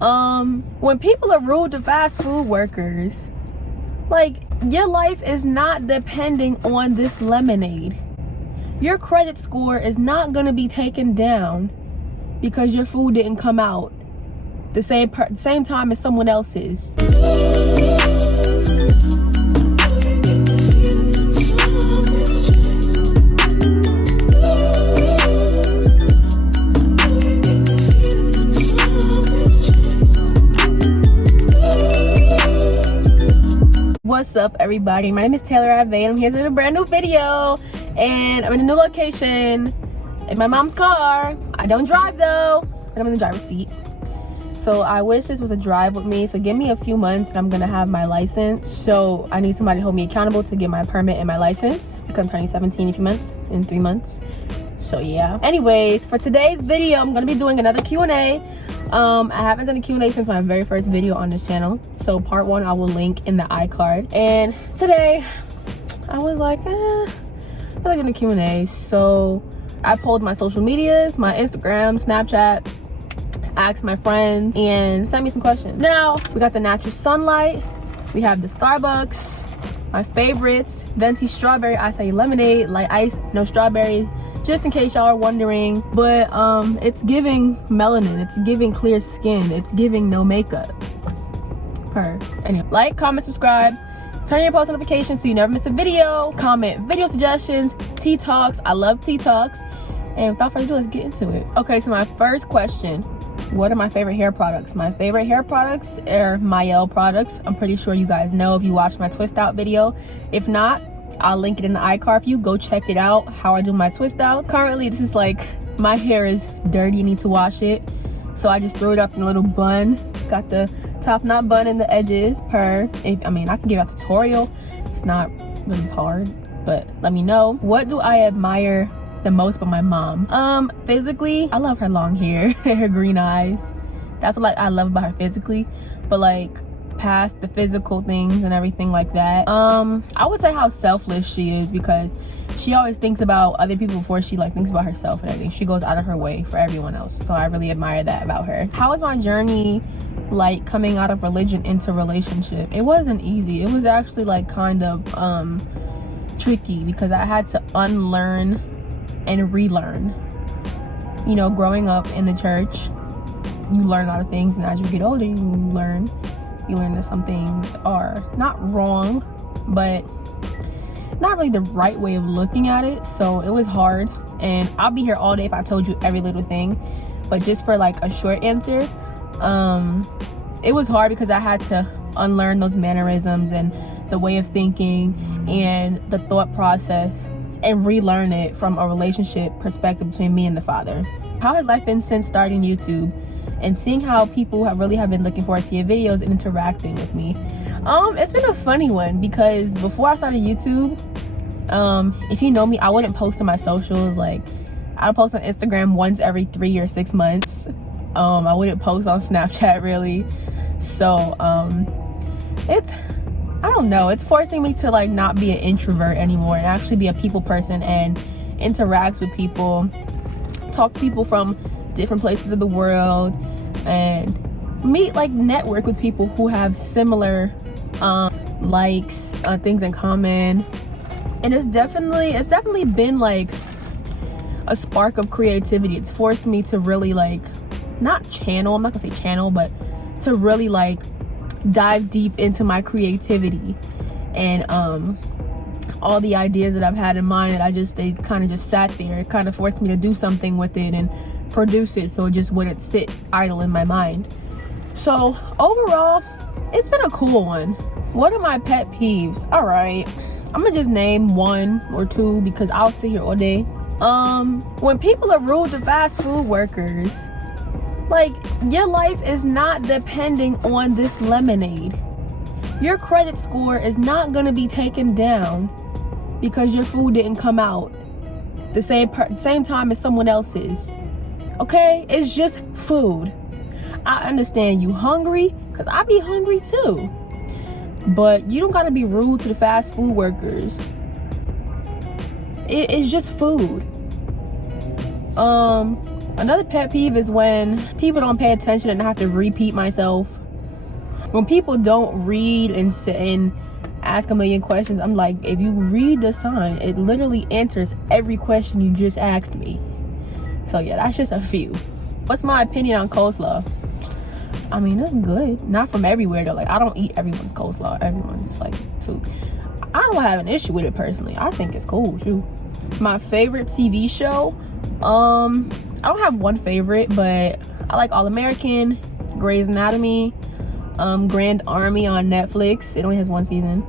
When people are rude to fast food workers, like, your life is not depending on this lemonade. Your credit score is not gonna be taken down because your food didn't come out the same time as someone else's. What's up, everybody? My name is Taylor Avè and I'm here with a brand new video, and I'm in a new location in my mom's car. I don't drive though, I'm in the driver's seat. So I wish this was a drive with me. So give me a few months and I'm gonna have my license. So I need somebody to hold me accountable to get my permit and my license because I'm turning 17 in a few months, in 3 months. So yeah. Anyways, for today's video, I'm gonna be doing another Q&A. I haven't done a Q&A since my very first video on this channel. So part 1 I will link in the iCard. And today I was like, I feel like doing a Q&A. So I pulled my social medias, my Instagram, Snapchat, asked my friends and sent me some questions. Now we got the natural sunlight, we have the Starbucks, my favorites, venti strawberry acai lemonade, light ice, no strawberry, just in case y'all are wondering. But it's giving melanin, it's giving clear skin, it's giving no makeup. Anyway, like, comment, subscribe, turn on your post notifications so you never miss a video, comment video suggestions, tea talks. I love tea talks. And without further ado, let's get into it. Okay, so my first question: what are my favorite hair products? My favorite hair products are Mielle products. I'm pretty sure you guys know if you watched my twist out video. If not, I'll link it in the iCard for you. Go check it out, how I do my twist out. Currently, this is like, my hair is dirty, you need to wash it. So I just threw it up in a little bun. Got the top knot bun in the edges I can give out a tutorial. It's not really hard, but let me know. What do I admire the most about my mom? Physically, I love her long hair, her green eyes. That's what I love about her physically. But like, past the physical things and everything like that, I would say how selfless she is, because she always thinks about other people before she like thinks about herself and everything. She goes out of her way for everyone else. So I really admire that about her. How was my journey like coming out of religion into relationship? It wasn't easy. It was actually like kind of tricky, because I had to unlearn and relearn. You know, growing up in the church, you learn a lot of things, and as you get older, you learn that some things are not wrong, but not really the right way of looking at it. So it was hard, and I'll be here all day if I told you every little thing. But just for like a short answer, it was hard because I had to unlearn those mannerisms and the way of thinking and the thought process, and relearn it from a relationship perspective between me and the Father. How has life been since starting YouTube and seeing how people have been looking forward to your videos and interacting with me? It's been a funny one, because before I started YouTube, if you know me, I wouldn't post on my socials. Like, I'd post on Instagram once every 3 or 6 months. I wouldn't post on Snapchat really. So I don't know, it's forcing me to like not be an introvert anymore and actually be a people person and interact with people, talk to people from different places of the world, and network with people who have similar likes, things in common. And it's definitely been like a spark of creativity. It's forced me to really like, I'm not gonna say channel, but to really like dive deep into my creativity and all the ideas that I've had in mind that they kind of just sat there. It kind of forced me to do something with it and produce it, so it just wouldn't sit idle in my mind. So overall, it's been a cool one. What are my pet peeves? All right, I'm gonna just name 1 or 2 because I'll sit here all day. When people are rude to fast food workers, like, your life is not depending on this lemonade. Your credit score is not gonna be taken down because your food didn't come out the same time as someone else's. Okay, it's just food. I understand you hungry, because I be hungry too, but you don't gotta be rude to the fast food workers. It's just food. Another pet peeve is when people don't pay attention and I have to repeat myself. When people don't read and sit and ask a million questions, I'm like, if you read the sign, it literally answers every question you just asked me. So yeah, that's just a few. What's my opinion on coleslaw? I mean, it's good. Not from everywhere though. Like, I don't eat everyone's coleslaw, everyone's like food. I don't have an issue with it personally. I think it's cool. Shoot. My favorite TV show, I don't have one favorite, but I like All American, Grey's Anatomy, Grand Army on Netflix. It only has one season.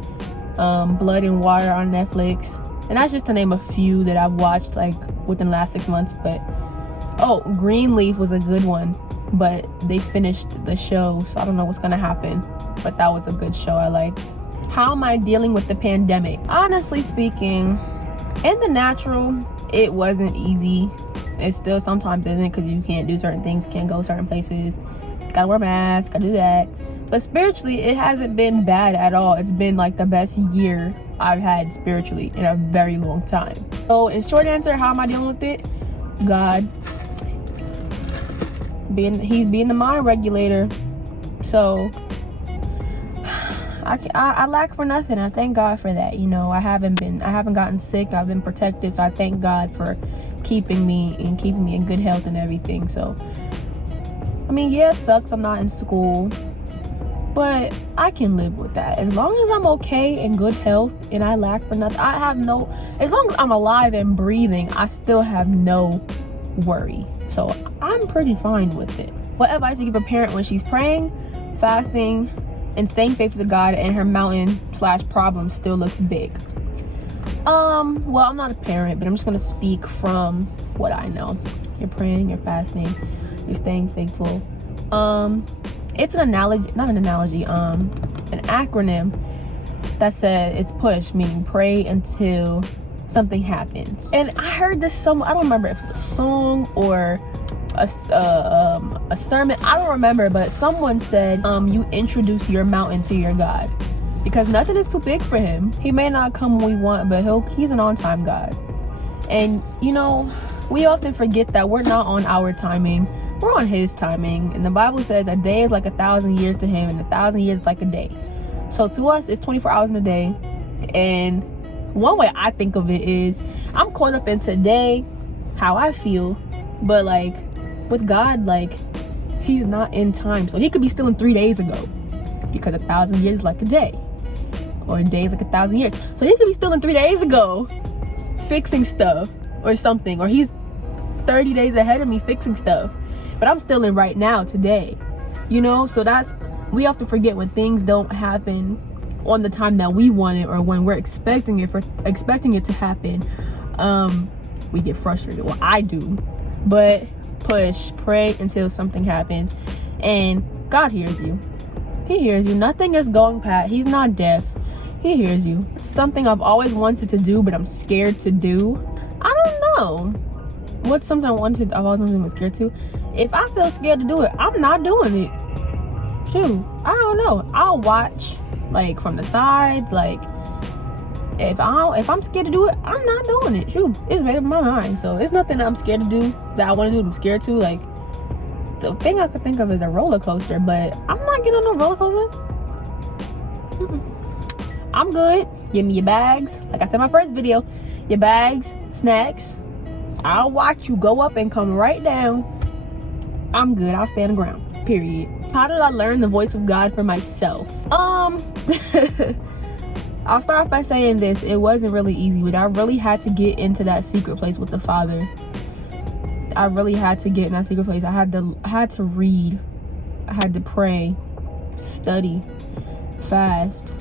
Blood and Water on Netflix. And that's just to name a few that I've watched like within the last 6 months. But oh, Greenleaf was a good one, but they finished the show, so I don't know what's gonna happen. But that was a good show I liked. How am I dealing with the pandemic? Honestly speaking, in the natural, it wasn't easy. It still sometimes isn't, because you can't do certain things, can't go certain places, gotta wear masks, gotta do that. But spiritually, it hasn't been bad at all. It's been like the best year I've had spiritually in a very long time. So in short answer, how am I dealing with it? God. He's being the mind regulator. So I lack for nothing. I thank God for that. You know, I haven't gotten sick. I've been protected. So I thank God for keeping me in good health and everything. So I mean, yeah, it sucks I'm not in school, but I can live with that. As long as I'm okay in good health and I lack for nothing, as long as I'm alive and breathing, I still have no worry. So I'm pretty fine with it. What advice do you give a parent when she's praying, fasting, and staying faithful to God and her mountain/problem still looks big? Well, I'm not a parent, but I'm just gonna speak from what I know. You're praying, you're fasting, you're staying faithful. It's an acronym that said it's PUSH, meaning pray until something happens. And I heard this I don't remember if it was a song or a sermon, I don't remember, but someone said you introduce your mountain to your God, because nothing is too big for him. He may not come when we want, but he's an on-time God. And you know, we often forget that we're not on our timing, we're on his timing. And the Bible says a day is like 1,000 years to him, and 1,000 years is like a day. So to us, it's 24 hours in a day. And one way I think of it is, I'm caught up in today, how I feel, but like with God, like he's not in time. So he could be still in 3 days ago, because 1,000 years is like a day, or a day is like 1,000 years. So he could be still in 3 days ago fixing stuff or something, or he's 30 days ahead of me fixing stuff, but I'm still in right now, today, you know. So we often forget when things don't happen on the time that we want it, or when we're expecting it to happen. We get frustrated. Well, I do. But push, pray until something happens, and God hears you. He hears you. Nothing is going past. He's not deaf. He hears you. It's something I've always wanted to do, but I'm scared to do. I don't know what's something I've always wanted to be scared to. If I feel scared to do it, I'm not doing it. Shoot, I don't know. I'll watch like from the sides. Like if I'm scared to do it, I'm not doing it. Shoot, it's made up in my mind. So it's nothing that I'm scared to do that I want to do. I'm scared to. Like, the thing I could think of is a roller coaster, but I'm not getting on no roller coaster. I'm good. Give me your bags. Like I said in my first video, your bags, snacks. I'll watch you go up and come right down. I'm good. I'll stay on the ground. Period. How did I learn the voice of God for myself? I'll start off by saying this. It wasn't really easy, but I really had to get into that secret place with the Father. I really had to get in that secret place. I had to read. I had to pray, study, fast.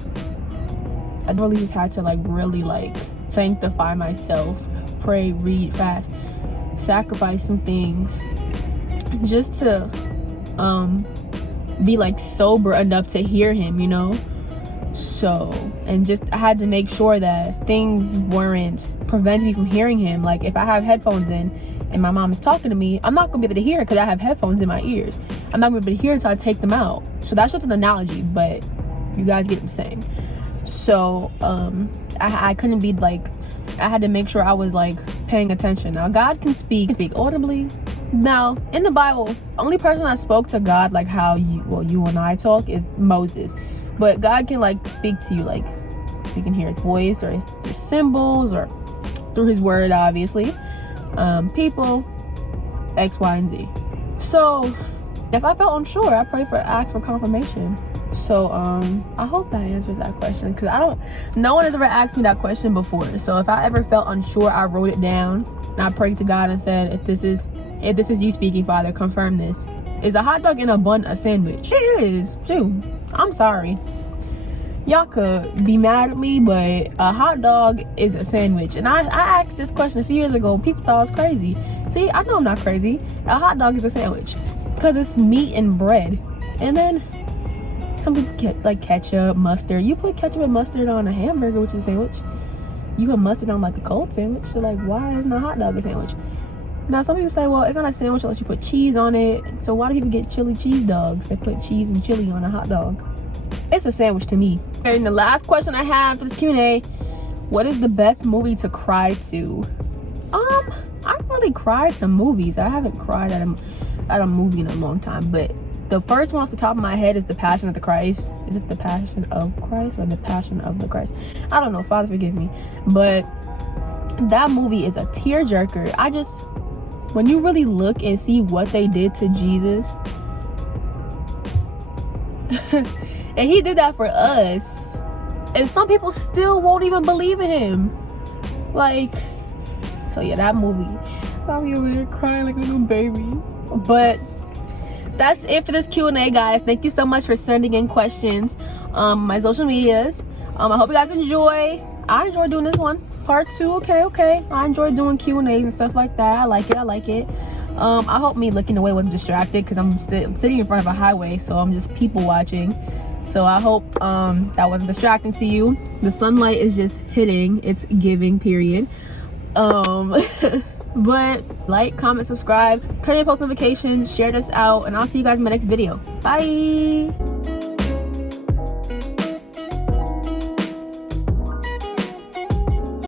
I really just had to really sanctify myself, pray, read, fast, sacrifice some things, just to be sober enough to hear him, you know. So, and just I had to make sure that things weren't preventing me from hearing him. Like if I have headphones in and my mom is talking to me, I'm not gonna be able to hear her because I have headphones in my ears. I'm not gonna be able to hear until I take them out. So that's just an analogy, but you guys get what I'm saying. So I couldn't be I had to make sure I was paying attention. Now God can speak audibly, Now, in the Bible, only person that spoke to God like how you and I talk is Moses. But God can like speak to you, like you can hear his voice or through symbols or through his word, obviously. People, X, Y, and Z. So if I felt unsure, I pray for ask for confirmation. So I hope that answers that question, because no one has ever asked me that question before. So if I ever felt unsure, I wrote it down and I prayed to God and said, if this is you speaking, Father, confirm this. Is a hot dog in a bun a sandwich? It is. Shoot, I'm sorry. Y'all could be mad at me, but a hot dog is a sandwich. And I asked this question a few years ago. People thought I was crazy. See, I know I'm not crazy. A hot dog is a sandwich because it's meat and bread. And then some people get like ketchup, mustard. You put ketchup and mustard on a hamburger, which is a sandwich. You put mustard on like a cold sandwich. So like, why isn't a hot dog a sandwich? Now some people say, well, it's not a sandwich unless you put cheese on it. So why do people get chili cheese dogs? They put cheese and chili on a hot dog. It's a sandwich to me. And the last question I have for this Q&A: what is the best movie to cry to? I don't really cry to movies. I haven't cried at a movie in a long time, but the first one off the top of my head is The Passion of the Christ. Is it The Passion of Christ or The Passion of the Christ? I don't know. Father, forgive me. But that movie is a tearjerker. When you really look and see what they did to Jesus, and he did that for us, and some people still won't even believe in him. Like, so yeah, that movie, I'll be over there crying like a little baby. But that's it for this Q&A, guys. Thank you so much for sending in questions. My social medias. I hope you guys enjoy. I enjoy doing this one. Part 2. Okay. I enjoy doing Q&As and stuff like that. I like it. I hope me looking away wasn't distracted, because I'm sitting in front of a highway, so I'm just people watching. So I hope that wasn't distracting to you. The sunlight is just hitting. It's giving, period. But like, comment, subscribe, turn on post notifications, share this out, and I'll see you guys in my next video. Bye.